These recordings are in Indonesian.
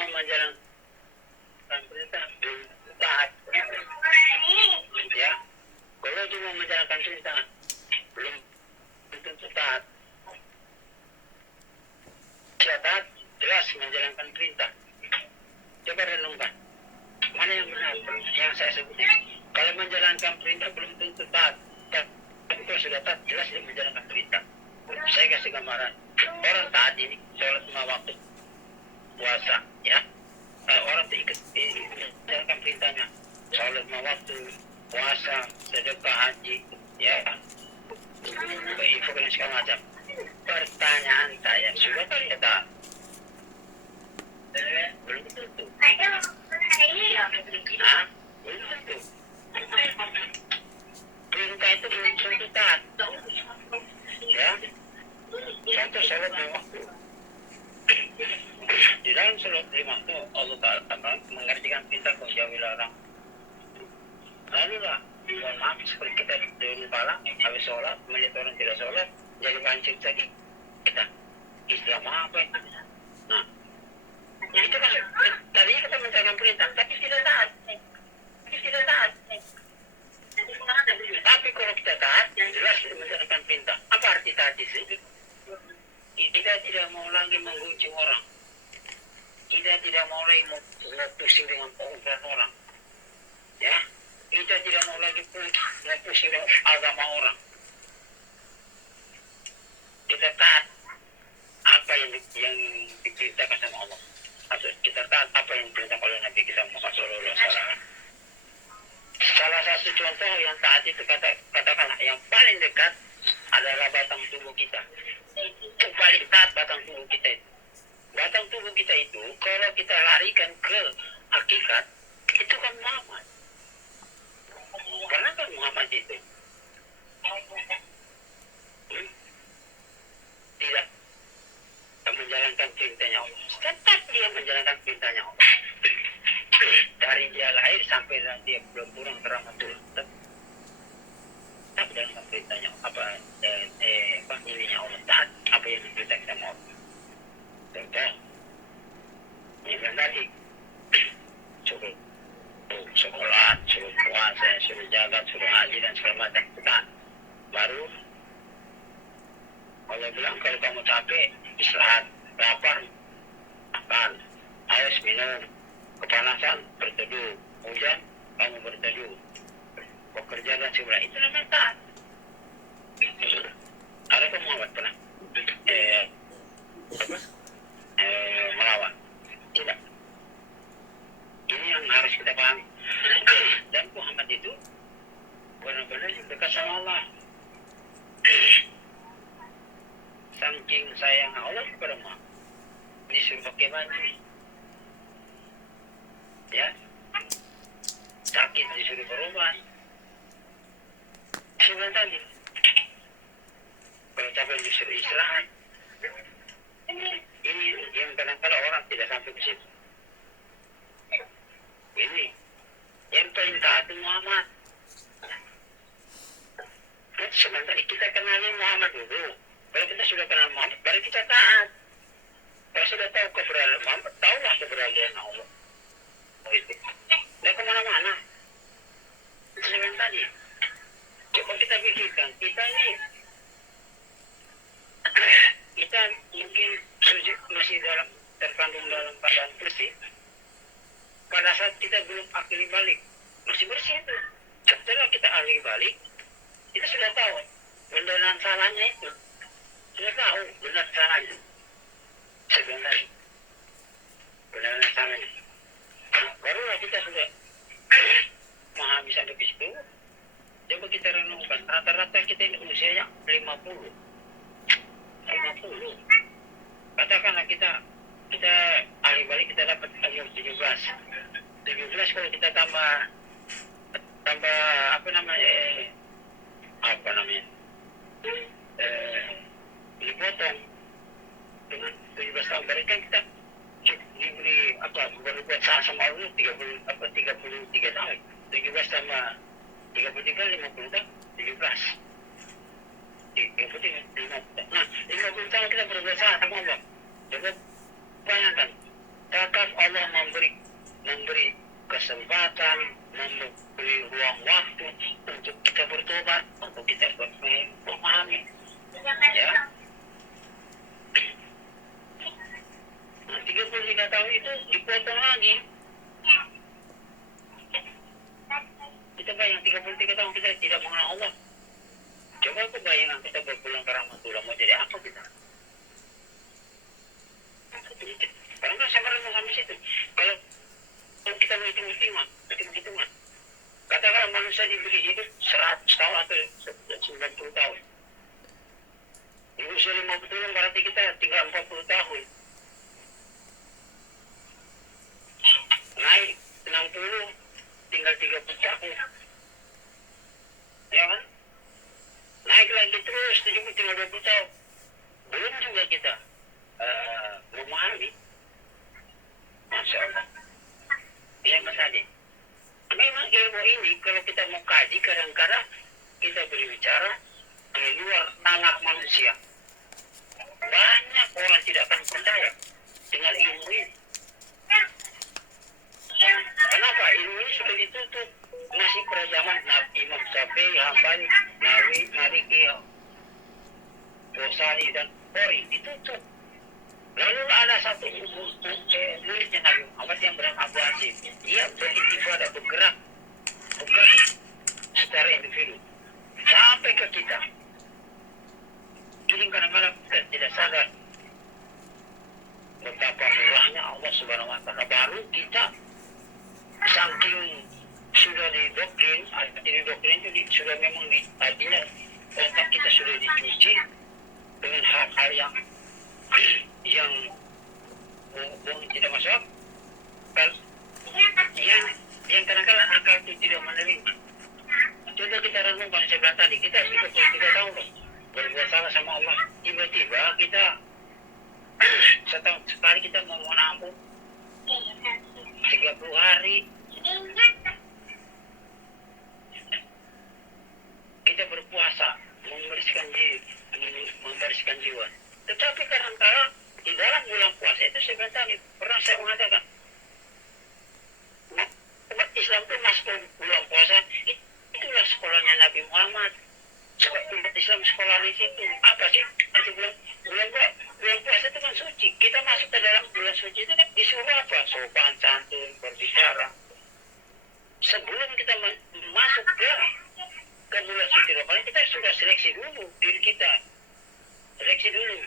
cuma menjalankan perintah belum taat, ya. Kalau cuma menjalankan perintah belum tentu taat. Taat jelas menjalankan perintah. Coba renungkan, mana yang benar yang saya sebutkan. Kalau menjalankan perintah belum tentu taat, tapi kalau sudah taat jelas dia menjalankan perintah. Saya kasih gambaran, orang taat ini sholat 5 waktu, puasa, ya. Orang terikat menjalankan perintahnya, sholat 5 waktu, puasa, sedekah, haji, ya, info dan segala macam. Pertanyaan saya, sudah kali ya taat? Belum tentu. Belum tentu. Perintah itu belum tentu taat, ya. Contoh sholat 5 waktu. Di dalam sholat 5 waktu Allah Ta'ala mengerjakan perintah kau jauhi larang. Lalu lah, mohon maaf seperti kita dulu kala habis sholat melihat orang tidak sholat jadi pancing lagi kita Islam apa itu? Nah, itu kan tadinya kita menjalankan perintah tapi tidak taat. Tapi kalau kita taat jelas menjalankan perintah. Apa arti taat di sini? Kita tidak mau lagi menggunjing orang. Kita tidak mau lagi mau pusing dengan pengukuran orang. Ya, kita tidak mau lagi pusing dengan agama orang. Kita taat apa yang diperintahkan sama Allah. Atau kita taat apa yang diperintahkan oleh Nabi kita Muhammad SAW. Salah satu contoh yang taat itu katakanlah yang paling dekat adalah batang tubuh kita. Yang paling taat batang tubuh kita itu. Batang tubuh kita itu kalau kita larikan ke hakikat itu kan Muhammad. Karena kan Muhammad itu tidak menjalankan perintahnya Allah. Tetap dia menjalankan perintahnya Allah. Dari dia lahir sampai dia belum pulang ke Ramadan. Tetap menjalankan perintahnya apa ininya Allah. Taat apa yang diperintahkan sama Allah. Contoh yang tadi suruh sekolah, suruh puasa, suruh jaga, suruh haji dan segala macam. Taat. Baru Allah bilang kalau kamu capek istirahat, lapar makan, haus minum, kepanasan berteduh, hujan kamu berteduh, bekerja dan sebagainya. Itu namanya taat. Adakah Muhammad pernah melawan? Tidak. Ini yang harus kita pahami. Dan Muhammad itu benar-benar dekat sama Allah. Saking sayang Allah kepada Muhammad, disuruh pakai baju, ya, sakit disuruh berobat. Sebentar tadi, kalau capek disuruh istirahat. Ini yang kadang-kadang orang tidak sampai ke situ. Ini yang paling taat Muhammad. Sebentar kita kenali Muhammad dulu. Kalau kita sudah kenal Muhammad, baru kita taat. Kalau sudah tahu keberadaan Muhammad, tahulah keberadaan Allah. Oh itu. Dan kemana-mana. Sebentar tadi. Coba kita pikirkan, kita mungkin masih terkandung dalam keadaan bersih. Pada saat kita belum akhiri balik, masih bersih itu. Setelah kita akhiri balik, kita sudah tahu benar dan salahnya itu. Sudah tahu benar salahnya. Sebentar. Benar dan salahnya. Barulah kita sudah memahami sampai ke situ. Coba kita renungkan. Rata-rata kita ini usianya 50. Katakanlah kita ahli balik kita dapat umur 17 kalau kita tambah dipotong dengan 17 tahun mereka kita diberi berbuat salah sama Allah 33 tahun 17 sama 33 50 tahun 17 50 tahun kita berbuat salah sama Allah. Coba bayangkan, kakak Allah memberi kesempatan, memberi ruang waktu untuk kita bertobat, untuk kita memahami. Ya, nah, 33 tahun itu dipotong lagi. Kita bayang 33 tahun kita tidak mengenal Allah. Coba aku bayangkan kita berpulang ke rahmatullah, mau jadi apa kita? Kalau nggak sama sampai situ. Kalau kita mau hitung-hitungan, katakanlah manusia diberi hidup 100 tahun atau 90 tahun. Di usia 50 berarti kita tinggal 40 tahun. Naik 60, tinggal 30 tahun. Ya kan? Naik lagi terus 70, tinggal 20 tahun. Belum juga kita memahami. Masya Allah. Yang tadi. Memang ilmu ini kalau kita mau kaji, kadang-kadang kita berbicara di luar nalar manusia. Banyak orang tidak akan percaya dengan ilmu ini. Kenapa? Ilmu ini sudah ditutup. Masih pada zaman Nabi Imam Syafi'i, Hambali, Nawawi, Maliki, Ghazali dan Qori ditutup. Lalu ada satu muridnya Nabi Muhammad yang bernama Abu Asim. Dia berintifadah bergerak secara individu sampai ke kita. Jadi kadang-kadang kita tidak sadar betapa murahnya Allah Subhanahu Wa Taala. Baru kita saking sudah didoktrin, itu sudah memang artinya otak kita sudah dicuci dengan hal-hal yang tidak masuk akal, yang kadang-kadang akal itu tidak menerima. Coba kita renungkan sebelah tadi, kita sudah 3 tahun berbuat salah sama Allah, tiba-tiba kita setahun sekali kita mau ampun 30 hari kita berpuasa membersihkan jiwa. Tetapi kadang-kadang di dalam bulan puasa itu sebentar pernah saya mengatakan, umat Islam itu masuk ke bulan puasa, itulah sekolahnya Nabi Muhammad. Sebab umat Islam sekolah di situ. Apa sih? Nanti bulan puasa itu kan suci. Kita masuk ke dalam bulan suci itu kan disuruh apa? Sopan, santun, berbicara. Sebelum kita masuk ke bulan suci Ramadan, kita sudah seleksi dulu diri kita. Seleksi dulu.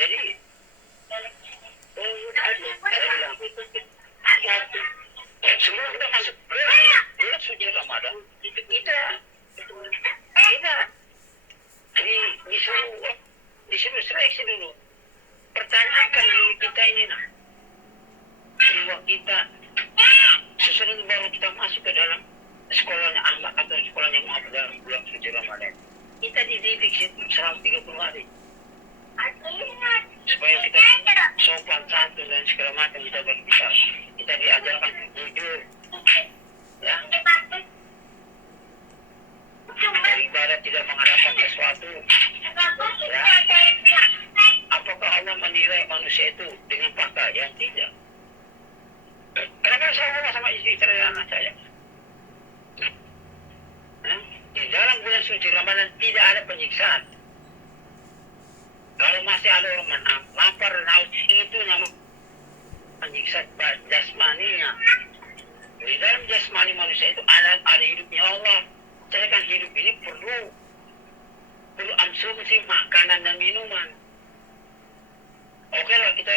Jadi sebelum kita masuk ke bulan suci Ramadan, kita disuruh seleksi dulu. Pertanyakan diri kita ini, jiwa kita. Sesudah itu baru kita masuk ke dalam sekolahnya ahlak atau sekolahnya Muhammad dalam bulan suci Ramadan. Kita dididik selama 30 hari. Supaya kita sopan, santun dan segala macam kita berbicara. Kita diajarkan jujur. Ya. Beribadah tidak mengharapkan sesuatu. Ya. Apakah Allah menilai manusia itu dengan pakaian? Tidak. Karena saya ngomong sama istri saya dan anak saya. Di dalam bulan suci Ramadan tidak ada penyiksaan. Kalau masih ada orang lapar dan haus, itu namanya menyiksa jasmaninya. Di dalam jasmani manusia itu ada hidupnya Allah. Sedangkan hidup ini perlu konsumsi makanan dan minuman. Oke lah, kita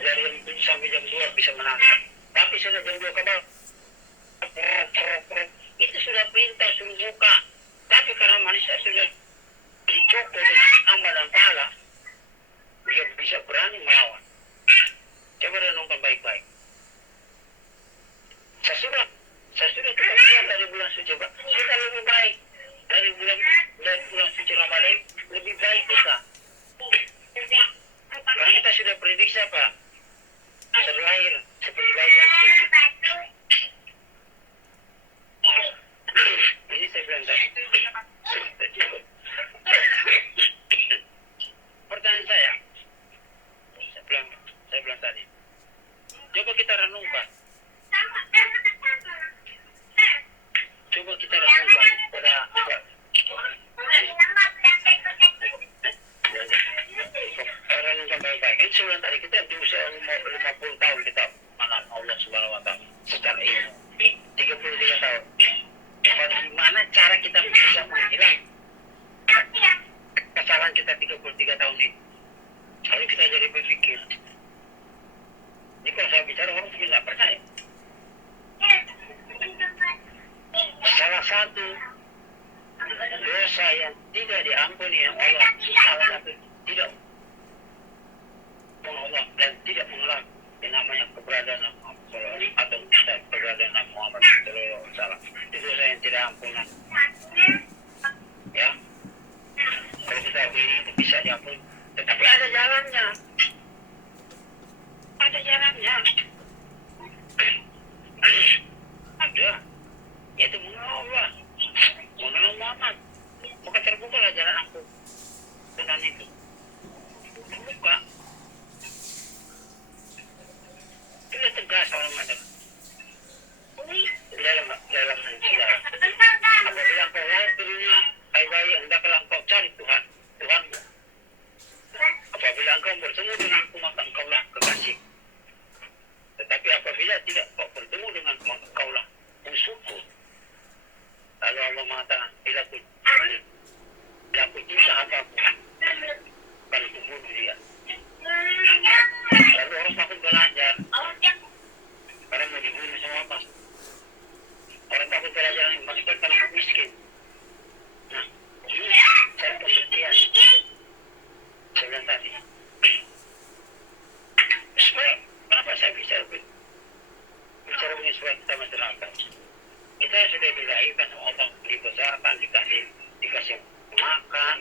dari jam 7 sampai jam 2 bisa menangkap. Tapi sudah jam 2 ke bawah, itu sudah perintah, suruh buka. Tapi karena manusia sudah dicokol dengan amal dan pahala, dia bisa berani melawan. Coba renungkan baik-baik. Sesudah kita lihat dari bulan suci, kita lebih baik dari bulan suci Ramadan, lebih baik kita. Karena kita sudah prediksi apa? Terlahir seperti bayi yang suci. Ini saya bilang tadi. sebelum tadi kita di usia 50 tahun kita mengenal Allah Subhanahu Wa Taala secara ilmu. 33 tahun. Bagaimana cara kita bisa menghilang kesalahan kita 33 tahun ini? Kalau kita jadi berpikir, ini kalau saya bicara orang mungkin nggak percaya. Salah satu dosa yang tidak diampuni Allah, salah satu tidak Allah dan tidak mengelak yang namanya keberadaan Muhammad SAW atau keberadaan Muhammad SAW. Itu dosa yang tidak ampunan. Ya, kalau kita ini itu bisa diampuni, tetapi ada jalannya. Ada jalannya. Ada, yaitu mengenal Allah, mengenal Muhammad. Maka terbukalah jalan ampunan itu. Terbuka. Sudah tegas orang ada dalam sejarah. Apabila engkau lahir di dunia, hai bayi, hendaklah engkau cari Tuhanmu. Apabila engkau bertemu denganku, maka engkaulah kekasih. Tetapi apabila tidak kau bertemu dengan engkaulah musuhku. Lalu Allah mengatakan, bila aku cinta apapun, akan kubunuh dia. Lalu orang takut belajar karena mau dibunuh sama apa? Orang takut belajar maksudnya karena miskin. Nah, ini saya pengertian sebelum tadi. Supaya kenapa saya bicara bicara ini supaya kita masyarakat? Kita sudah dilahirkan sama Allah, dibesarkan, dikasih makan,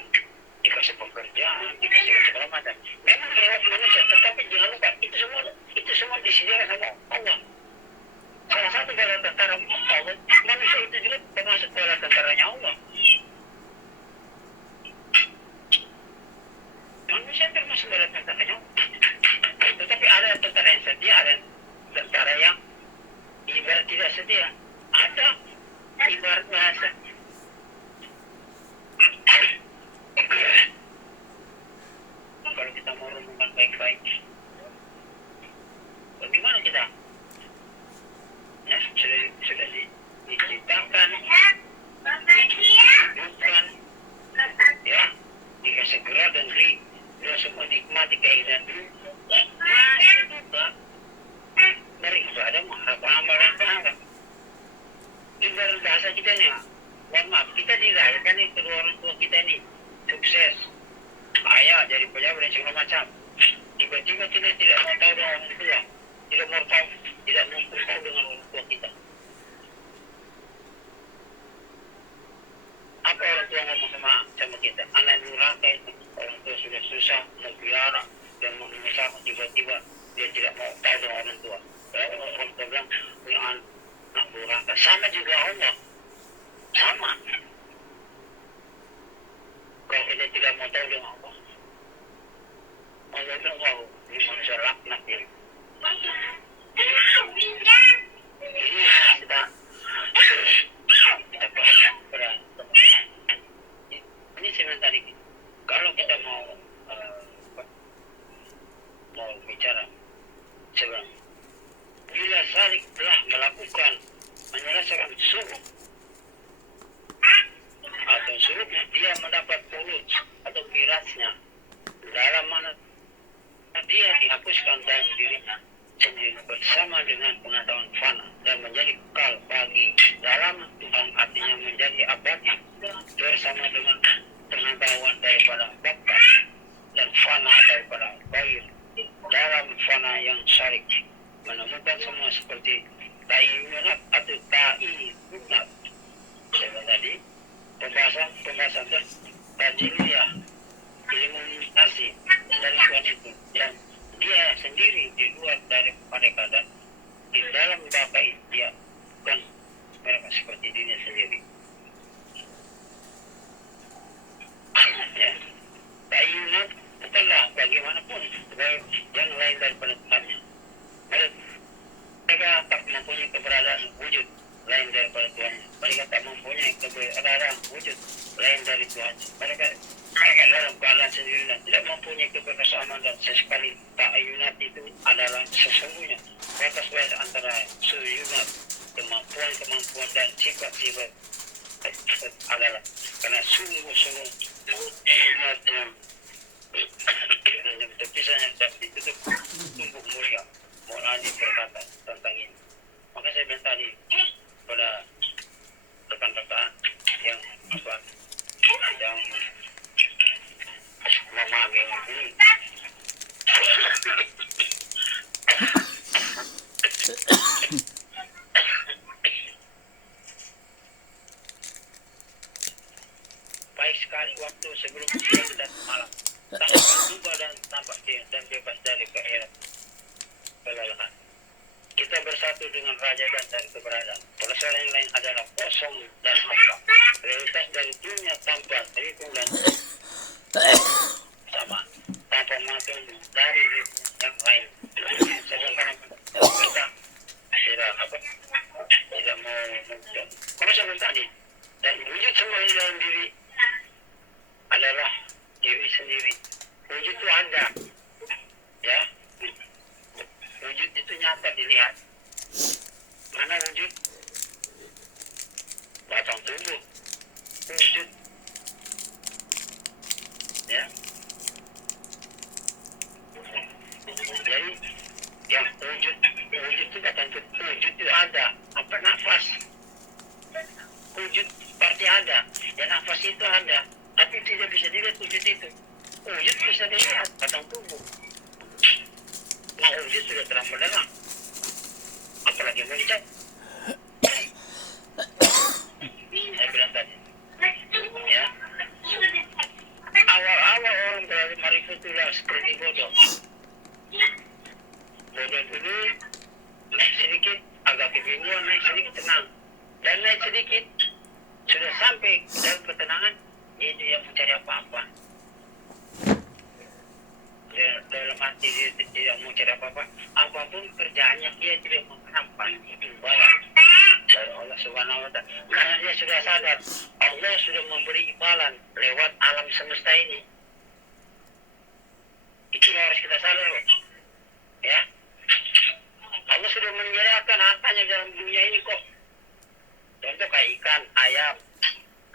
dikasih pekerjaan, dikasih segala macam. Memang lewat manusia, tetapi jangan lupa itu semua disediakan sama Allah. Salah satu bala tentara Allah, manusia itu juga termasuk bala tentaranya Allah. Manusia termasuk bala tentaranya Allah. Tetapi ada tentara yang setia, ada tentara yang ibarat tidak setia. Ada ibarat bahasa. Kalau kita mau renungkan baik-baik, bagaimana kita? Ya, sudah diciptakan, bukan, ya, dikasih gerak dan sudah semua nikmati keindahan dulu. Masih juga dari ibadah mengharap amal dan pahala. Ibarat bahasa kita nih, mohon maaf, kita dilahirkan nih kedua orang tua kita nih sukses, kaya, jadi pejabat dan segala macam. Tiba-tiba kita tidak mau tahu dengan orang tua, tidak mau tahu dengan orang tua kita. Apa orang tua ngomong sama kita? Anak durhaka itu, orang tua sudah susah melihara dan membesarkan, tiba-tiba dia tidak mau tahu dengan orang tua. Orang tua bilang, ini anak durhaka. Sama juga Allah, sama. Kalau kita tidak mau tahu dengan Allah, Allah bilang, wow, ini manusia laknat ya. Ini kita perhatikan pada teman-teman. Ini sebenarnya tadi, kalau kita mau bicara sebenarnya, bila Salik telah melakukan menyelesaikan suruh atau suruhnya, dia mendapat pulut atau kirasnya dalam mana dia dihapuskan dalam dirinya sendiri bersama dengan pengetahuan fana dan menjadi kekal bagi dalam Tuhan, artinya menjadi abadi bersama dengan pengetahuan daripada Bapa dan fana daripada Bair dalam fana yang syarik, menemukan semua seperti ta'iunat atau ta'iunat. Saya tadi pembahasan dan tajiliyah, ilmu nasi dari Tuhan itu, dan dia sendiri di luar daripada keadaan di dalam Bapa itu, dia bukan mereka seperti dirinya sendiri. Ya, ta'iunat bukanlah bagaimanapun yang lain daripada Tuhannya. Mereka tak mempunyai keberadaan wujud lain daripada Tuhan. Mereka tak mempunyai keberadaan wujud lain dari Tuhan. Mereka dalam keadaan sendiri dan tidak mempunyai kebersamaan dan sesekali ta'ayunat itu adalah sesungguhnya batas-batas antara suyunat, kemampuan dan sifat-sifat adalah karena sungguh-sungguh suyunat yang terpisahnya dan ditutup tubuh mulia. Mohon Ali berkata tentang ini. Maka saya bilang tadi pada rekan-rekan yang yang memahami ini. Baik sekali waktu sebelum siang dan malam, tanpa duga dan tanpa dan bebas dari kelelahan. Kita bersatu dengan Raja dan dari keberadaan. Persoalan yang lain adalah kosong dan hampa. Realitas dari dunia tanpa perhitung dan sama, tanpa matung dari yang lain. Sedangkan kita tidak mau menunjuk. Kalau saya tadi, dan wujud semua di dalam diri adalah diri sendiri. Wujud itu ada, ya. Wujud itu nyata dilihat. Mana wujud? Batang tubuh. Wujud, ya. Jadi yang wujud itu batang tubuh. Wujud itu ada. Apa nafas? Wujud pasti ada. Dan nafas itu ada. Tapi tidak bisa dilihat wujud itu. Wujud bisa dilihat batang tubuh. Nah, wujud sudah terang benderang. Apalagi mau dicek. Saya bilang tadi, ya. Awal-awal orang berada marifutulah seperti bodoh. Bodoh dulu naik sedikit, agak kebingungan, naik sedikit tenang. Dan naik sedikit, sudah sampai dalam ketenangan, dia tidak mencari apa-apa. Dalam hati dia tidak mau cari apa-apa, apapun kerjaannya dia tidak mengapa imbalan dari Allah Subhanahu wa Ta'ala, karena dia sudah sadar Allah sudah memberi imbalan lewat alam semesta ini. Itu harus kita sadar, ya. Allah sudah menyediakan hartanya dalam dunia ini kok. Contoh kayak ikan, ayam,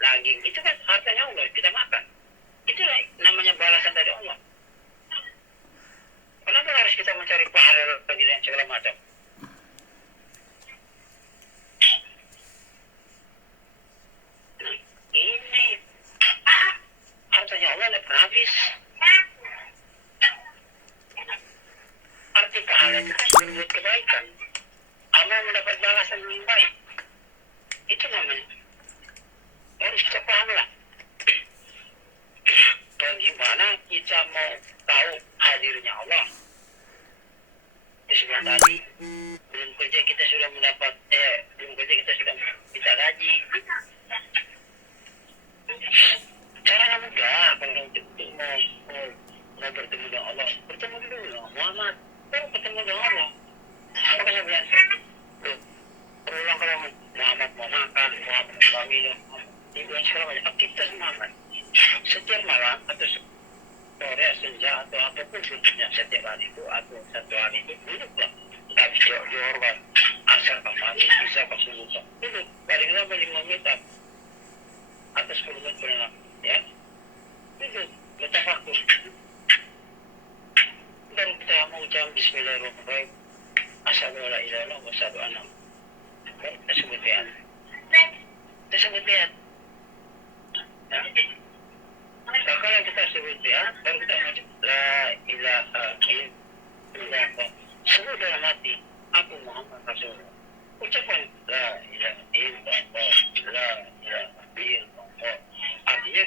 daging, itu kan hartanya Allah, kita makan. Itu namanya balasan dari Allah. Kenapa harus kita mencari pahala lagi dan segala macam? Ini hartanya Allah tidak pernah habis. Arti pahala itu kan berbuat kebaikan. Allah mendapat balasan yang baik. Itu namanya. Harus kita paham lah. Bagaimana kita mau tahu hadirnya Allah? Di sebelah tadi, belum kerja kita sudah mendapat, belum kerja kita sudah minta gaji. Caranya mudah, kalau untuk mau bertemu dengan Allah, bertemu dulu dengan Muhammad, baru bertemu dengan Allah. Maka saya bilang, berulang kalau Muhammad mau makan, Muhammad mau minum, dibilang segala macam, kita semangat. Setiap malam atau sore, senja atau apapun bentuknya setiap hari itu atau satu hari itu duduklah. Nggak bisa diorban. Asal kembali bisa keseluruhan. Duduk. Paling lama 5 menit atau 10 menit paling lama. Ya. Duduk. Baca fokus. Dan kita mengucap Bismillahirrahmanirrahim. Asyhadu an la ilaha illallah wa asyhadu anna Muhammadan rasulullah. Kita sebut lihat. Kita sebut lihat. Ya. Kalau kita sebut ya, baru kita mengucap la ilaha illallah. Sebut dalam hati, aku Muhammad Rasulullah. Ucapkan la ilaha illallah, la ilaha illallah. Artinya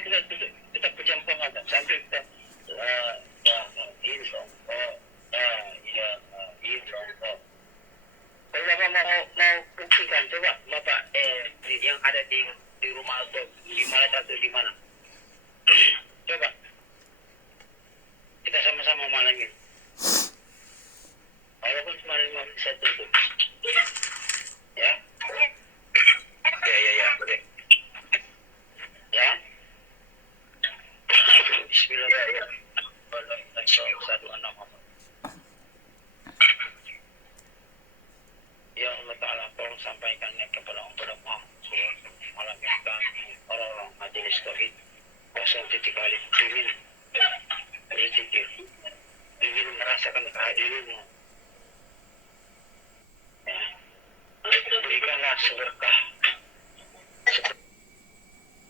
kita pejamkan mata sampai kita la ilaha illallah, la ilaha illallah. Kalau Bapak mau buktikan, coba Bapak yang ada di rumah atau di mana atau di mana. Coba kita sama-sama malam ini. Walaupun cuma 5 menit saya tutup. Ya. Ya, boleh. Ya. Bismillahirrahmanirrahim. story. Kosong titik balik. Ingin, politik yun. Ingin merasakan keadilan mo.